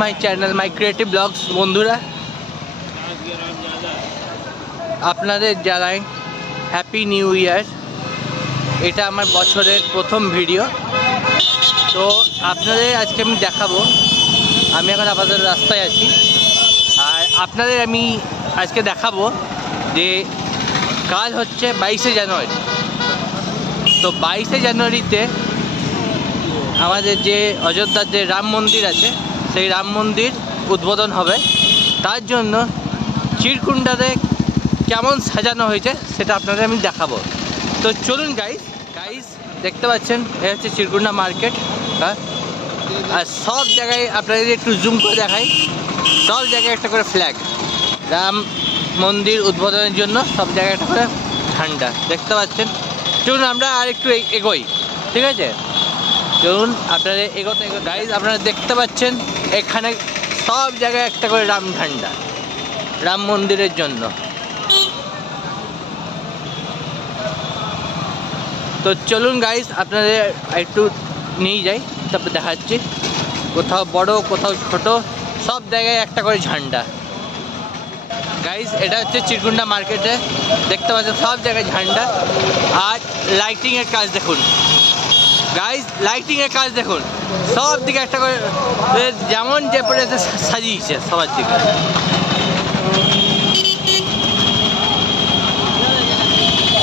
My channel my creative blogs. বন্ধুরা, আপনাদের জানাই হ্যাপি নিউ ইয়ার। এটা আমার বছরের প্রথম ভিডিও। তো আপনাদের আজকে আমি দেখাবো, আমি এখন আপাতত রাস্তায় আছি, আর আপনাদের আমি আজকে দেখাবো যে কাল হচ্ছে 22শে জানুয়ারি। তো 22শে জানুয়ারিতে আমাদের যে অযোধ্যার যে রাম মন্দির আছে, সেই রাম মন্দির উদ্বোধন হবে। তার জন্য চিরকুণ্ডাতে কেমন সাজানো হয়েছে সেটা আপনাদের আমি দেখাবো। তো চলুন গাইস দেখতে পাচ্ছেন, এটা হচ্ছে চিরকুণ্ডা মার্কেট। হ্যাঁ, আর সব জায়গায় আপনাদের একটু জুম করে দেখাই, সব জায়গায় একটা করে ফ্ল্যাগ। রাম মন্দির উদ্বোধনের জন্য সব জায়গায় একটা করে ঝান্ডা দেখতে পাচ্ছেন। চলুন আমরা আর একটু এগোই, ঠিক আছে? চলুন আপনারা এগোতে গাইজ, আপনারা দেখতে পাচ্ছেন এখানে সব জায়গায় একটা করে রাম ঝান্ডা, রাম মন্দিরের জন্য। তো চলুন গাইজ আপনাদের একটু নিয়ে যাই, তারপর দেখাচ্ছি। কোথাও বড়, কোথাও ছোট, সব জায়গায় একটা করে ঝান্ডা। গাইজ এটা হচ্ছে চিরকুণ্ডা মার্কেটে, দেখতে পাচ্ছেন সব জায়গায় ঝান্ডা। আর লাইটিংয়ের কাজ দেখুন গাইজ, লাইটিংয়ের কাজ দেখুন, সব দিকে একটা করে যেমন যে পড়েছে সাজিয়েছে সবার দিকে।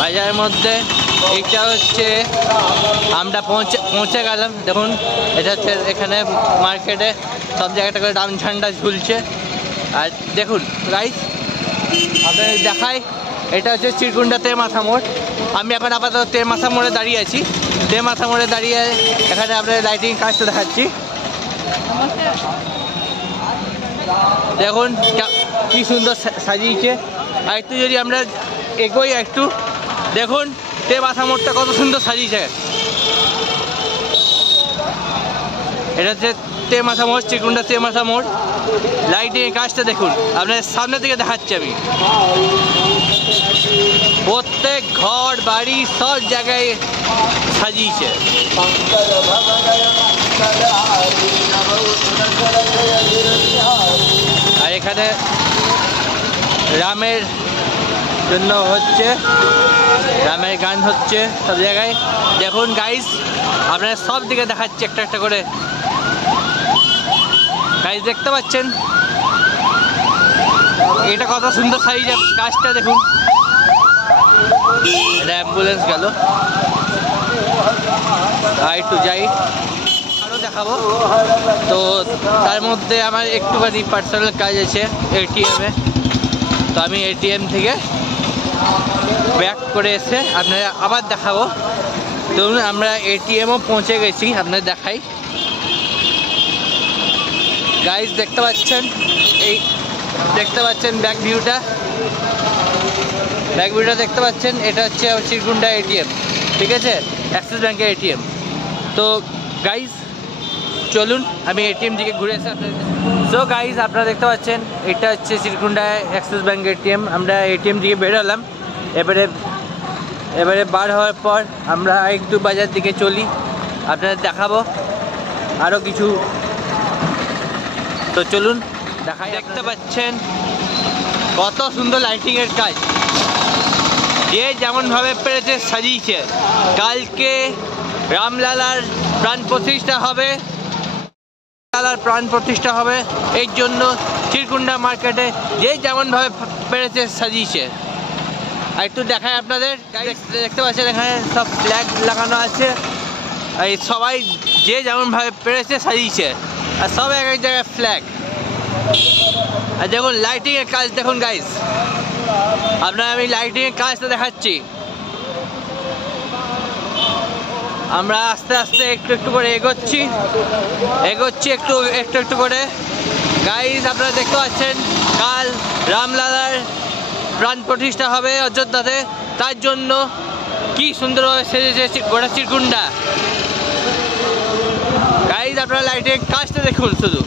বাজারের মধ্যে এইটা হচ্ছে আমরা পৌঁছে গেলাম। দেখুন এটা হচ্ছে এখানে মার্কেটে সব জায়গাটা করে রাম ঝান্ডা ঝুলছে। আর দেখুন গাইজ আপনাদের দেখাই, এটা হচ্ছে চিরকুণ্ডা তেমাথা মোড়। আমি এখন আপাতত তেমাথা মোড়ে দাঁড়িয়ে আছি। তেমাথা মোড়ে দাঁড়িয়ে এখানে আপনাদের লাইটিং কাজটা দেখাচ্ছি। দেখুন কি সুন্দর সাজিয়েছে। আর একটু যদি আমরা এগোই একটু, দেখুন তেমাথা মোড়টা কত সুন্দর সাজিয়েছে। এটা হচ্ছে তেমাথা মোড়, চিরকুণ্ডা তেমাথা মোড়। লাইটিংয়ের কাজটা দেখুন, আপনাদের সামনে থেকে দেখাচ্ছি আমি। প্রত্যেক ঘর বাড়ি সব জায়গায় সাজিয়েছে। আর এখানে রামের জন্য হচ্ছে, রামের গান হচ্ছে সব জায়গায়। দেখুন গাইস আপনারা সব দিকে দেখাচ্ছি একটা একটা করে। গাইস দেখতে পাচ্ছেন এটা কত সুন্দর সাইজের গাছটা দেখুন। এটা অ্যাম্বুলেন্স গেল। আর একটু যাই, আরও দেখাবো। তো তার মধ্যে আমার একটুখানি পার্সোনাল কাজ আছে এটিএমে। তো আমি এটিএম থেকে ব্যাক করে এসে আপনারা আবার দেখাবো। ধরুন আমরা এটিএমও পৌঁছে গেছি, আপনাদের দেখাই। গাইজ দেখতে পাচ্ছেন, এই দেখতে পাচ্ছেন ব্যাক ভিউটা দেখতে পাচ্ছেন। এটা হচ্ছে চিরকুণ্ডা এটিএম, ঠিক আছে, অ্যাক্সিস ব্যাঙ্কের এটিএম। তো গাইজ চলুন আমি এটিএম দিকে ঘুরে এসে আপনাদের। সো গাইজ আপনারা দেখতে পাচ্ছেন এটা হচ্ছে চিরকুণ্ডা অ্যাক্সিস ব্যাঙ্ক এটিএম। আমরা এটিএম দিকে বেরোলাম। এবারে বার হওয়ার পর আমরা একটু বাজার দিকে চলি, আপনাদের দেখাবো আরও কিছু। তো চলুন দেখাই। দেখতে পাচ্ছেন কত সুন্দর লাইটিংয়ের কাজ, যে যেমনভাবে পেরেছে সাজিয়েছে। কালকে রামলালার প্রাণ প্রতিষ্ঠা হবে, এই জন্য চিরকুণ্ডা মার্কেটে যে যেমনভাবে পেরেছে সাজিয়েছে। আর একটু দেখায় আপনাদের, দেখতে পাচ্ছেন এখানে সব ফ্ল্যাগ লাগানো আছে। এই সবাই যে যেমনভাবে পেরেছে সাজিয়েছে, আর সব এক এক জায়গায় ফ্ল্যাগ। আর দেখুন লাইটিংয়ের কাজ দেখুন গাইস, আপনার আমি লাইটিংয়ের কাজটা দেখাচ্ছি। আমরা আস্তে আস্তে একটু একটু করে এগোচ্ছি একটু করে। গাইস আপনারা দেখতে পাচ্ছেন কাল রামলালার প্রাণ প্রতিষ্ঠা হবে অযোধ্যাতে, তার জন্য কি সুন্দরভাবে সেজেছে গোটা চিরকুণ্ডা। গাইস আপনারা লাইটের কাজটা দেখুন, শুধু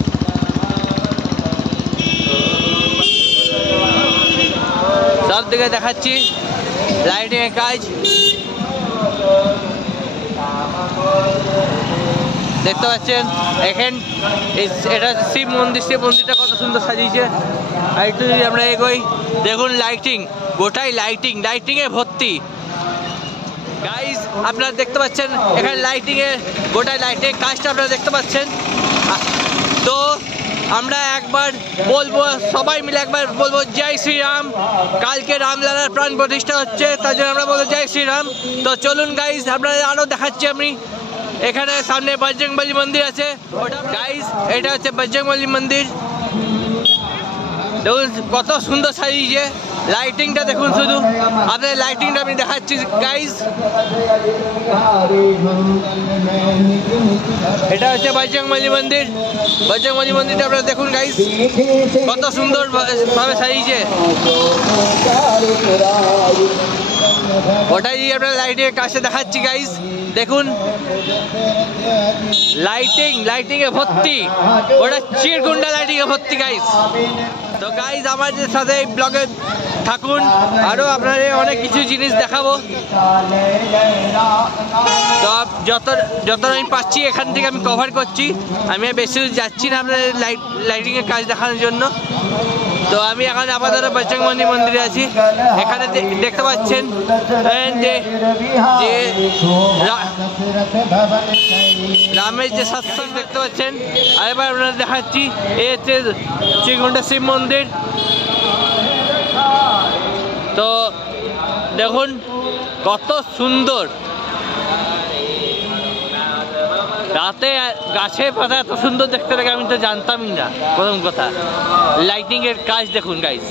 সব দিকে দেখাচ্ছি লাইটিংয়ের কাজ। দেখতে পাচ্ছেন এখান এটা শিব মন্দিরটা কত সুন্দর সাজিয়েছে। আর একটু যদি আমরা এগোই, দেখুন লাইটিং, গোটাই লাইটিংয়ে ভর্তি। গাইস আপনারা দেখতে পাচ্ছেন এখানে গোটাই লাইটিং কাজটা আপনারা দেখতে পাচ্ছেন। তো আমরা একবার বলবো, সবাই মিলে একবার বলবো জয় শ্রীরাম। কালকে রামলালার প্রাণ প্রতিষ্ঠা হচ্ছে, তার জন্য আমরা বলবো জয় শ্রীরাম। তো চলুন গাইস, আপনাদের আরও দেখাচ্ছি আমি। এখানে সামনে বজরংবলী মন্দির আছে। গাইস এটা হচ্ছে বজরংবলী মন্দির। দেখুন কত সুন্দর সাজিয়েছে, লাইটিংটা দেখুন শুধু। আপনাদের লাইটিংটা আমি দেখাচ্ছি গাইস। এটা হচ্ছে বজরংবলী মন্দিরটা আপনারা দেখুন গাইস, কত সুন্দর ভাবে সাজিয়েছে। ওটাই আপনারা লাইটিংয়ের কাছে দেখাচ্ছি গাইস, দেখুন লাইটিংয়ে ভর্তি, ওটা চিরকুন্ডা লাইটিংয়ে ভর্তি গাইস। তো গাইস আমাদের সাথে এই ব্লগে থাকুন, আরও আপনাদের অনেক কিছু জিনিস দেখাবো। তো যত আমি পাচ্ছি এখান থেকে আমি কভার করছি, আমি বেশি দূর যাচ্ছি না আপনাদের লাইটিংয়ের কাজ দেখানোর জন্য। তো আমি এখন আপাতত বজরংবলী মন্দিরে আছি। এখানে দেখতে পাচ্ছেন যে রামের যে সৎসঙ্গ দেখতে পাচ্ছেন। আর এবার আপনারা দেখাচ্ছি এই হচ্ছে চিরকুন্ডা শিব মন্দির। তো দেখুন কত সুন্দর, রাতে গাছের পাতা এত সুন্দর দেখতে লাগে আমি তো জানতামই না। প্রথম কথা লাইটিংয়ের কাজ দেখুন গাইস।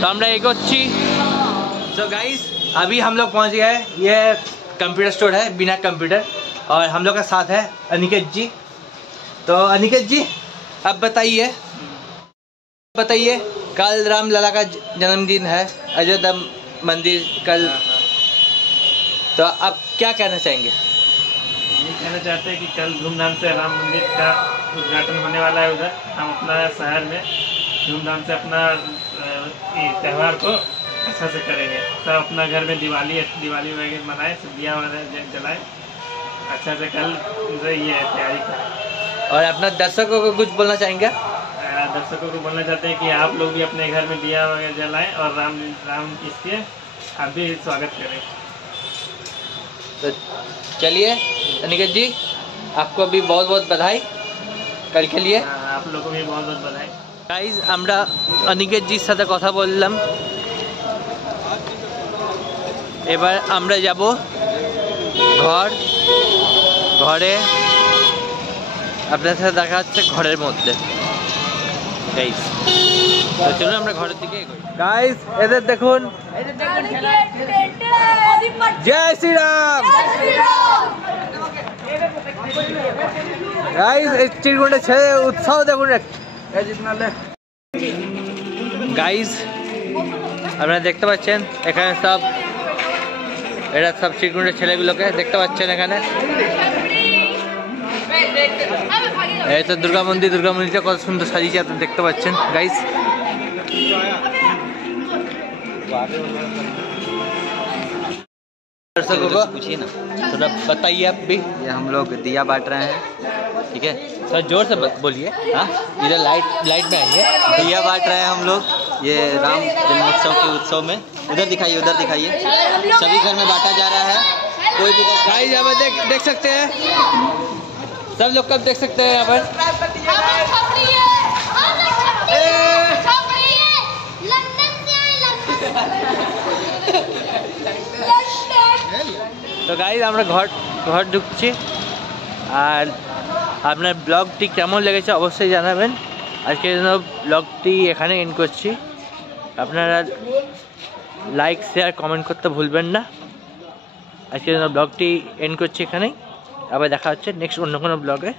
तो আমরা এগোচ্ছি। तो गाइस अभी हम लोग पहुंच गए, ये कंप्यूटर स्टोर है बिना कंप्यूटर, और हम लोग का साथ है अनिकेत जी। तो अनिकेत जी अब बताइए कल रामलला का जन्मदिन है, अयोध्या मंदिर कल, तो आप क्या कहना चाहेंगे? ये कहना चाहते हैं कि कल धूमधाम से राम मंदिर का उद्घाटन होने वाला है। उधर हम अपना शहर में धूमधाम से अपना त्यौहार को अच्छा से करेंगे। तो अपना घर में दिवाली वगैरह मनाए, दिया वगैरह जलाए अच्छा से। कल ये है तैयारी का। और अपना दर्शकों को कुछ बोलना चाहेंगे? दर्शकों को बोलना चाहते हैं कि आप लोग भी अपने घर में दिया वगैरह जलाएं और राम इसके आप भी स्वागत करें। तो चलिए अनिकेत जी, आपको भी बहुत बहुत बधाई कल के लिए। आप लोगों को भी बहुत बहुत बधाई। गाइज আমরা অনিকেত জির সাথে কথা বললাম, এবার আমরা যাব ঘরে। আপনাদের সাথে দেখা হচ্ছে ঘরের মধ্যে গাইজ। তো চলুন আমরা ঘরের দিকে এগোই। গাইজ এদের দেখুন, জয় শ্রীরাম। গাইজ এই চিরকুন্ডা ছেড়ে উৎসাহ দেখুন গাইজ। আপনারা দেখতে পাচ্ছেন এখানে সব চিরকুন্ডা ছেলেগুলোকে দেখতে পাচ্ছেন এখানে। এই তো দুর্গা মন্দিরটা কত সুন্দর সাজিয়েছে আপনারা দেখতে পাচ্ছেন গাইজ। दर्शकों को पूछिए ना, थोड़ा बताइए आप भी। ये हम लोग दिया बांट रहे हैं, ठीक है सर, जोर से बोलिए। हाँ इधर लाइट में आइए। दिया बांट रहे हैं हम लोग ये राम जन्मोत्सव के उत्सव में। उधर दिखाइए सभी घर में बांटा जा रहा है। कोई भी गाइस यहाँ पर देख सकते हैं, सब लोग कब देख सकते हैं यहाँ पर। তো গাইজ আমরা ঘর ঢুকছি। আর আপনার ব্লগটি কেমন লেগেছে অবশ্যই জানাবেন। আজকের জন্য ব্লগটি এখানে এন্ড করছি। আপনারা লাইক শেয়ার কমেন্ট করতে ভুলবেন না। আজকের জন্য ব্লগটি এন্ড করছি এখানেই। আবার দেখা হচ্ছে নেক্সট অন্য কোনো ব্লগে।